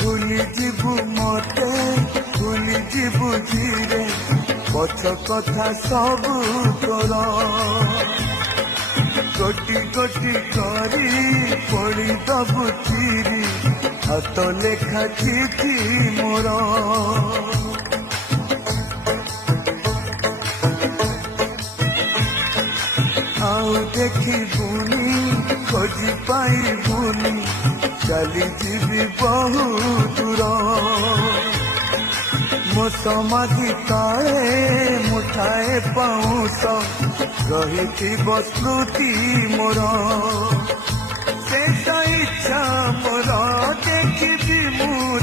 ভুলি ଯିବୁ ମତେ ଭୁଲି ଯିବୁ ଧୀରେ ପଛ କଥା ସବୁ ତୋର ଗୋଟି ଗୋଟି କରି ପଡ଼ିଦବୁ ଚିରି ହାତ ଲେଖା ଚିଠି ମୋର ଆଉ ଦେଖିବୁନି ଖୋଜି ପାଇବୁନି ଚାଲିଯିବି ବହୁ ଦୂର ମୋ ସମାଧି ତଳେ ମୁଠାଏ ପାଉଁଶ ରହିଥିବ ସ୍ମୃତି ମୋର ଶେଷ ଇଚ୍ଛା ମୋର ଦେଖିବି ମୁଁ